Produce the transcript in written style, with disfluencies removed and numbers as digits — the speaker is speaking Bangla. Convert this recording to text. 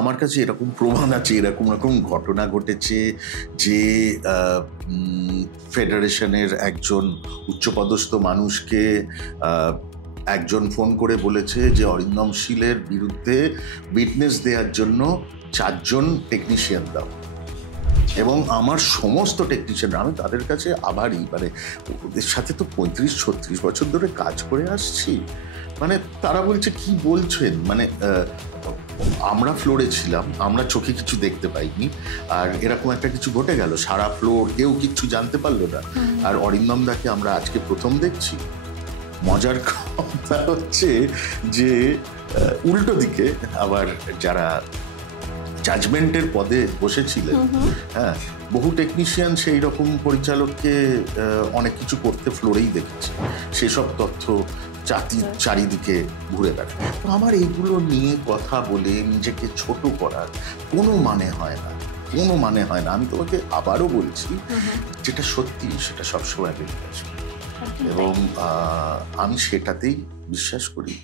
আমার কাছে এরকম প্রমাণ আছে, এরকম ঘটনা ঘটেছে যে ফেডারেশনের একজন উচ্চপদস্থ মানুষকে একজন ফোন করে বলেছে যে অরিন্দম শীলের বিরুদ্ধে উইটনেস দেওয়ার জন্য 4 জন টেকনিশিয়ান দাও। এবং আমার সমস্ত টেকনিশিয়ানরা, আমি তাদের কাছে আভারী, মানে ওদের সাথে তো 35-36 বছর ধরে কাজ করে আসছি। মানে তারা বলছে কি বলছেন, মানে আমরা ফ্লোরে ছিলাম, আমরা চোখে কিছু দেখতে পাইনি, আর এরকম একটা কিছু ঘটে গেল, সারা ফ্লোর কেউ কিচ্ছু জানতে পারলো না, আর অরিন্দম দাকে আমরা আজকে প্রথম দেখছি। মজার কথা হচ্ছে যে উল্টো দিকে আবার যারা জাজমেন্টের পদে বসেছিলেন, হ্যাঁ, বহু টেকনিশিয়ান সেই রকম পরিচালককে অনেক কিছু করতে ফ্লোরেই দেখেছে, সেসব তথ্য চারিদিকে ঘুরে বেড়ায়। তো আমার এইগুলো নিয়ে কথা বলে নিজেকে ছোট করার কোনো মানে হয় না, কোনো মানে হয় না। আমি তোমাকে আবারও বলছি, যেটা সত্যি সেটা সবসময় বেরিয়ে আসবে, এবং আমি সেটাতেই বিশ্বাস করি।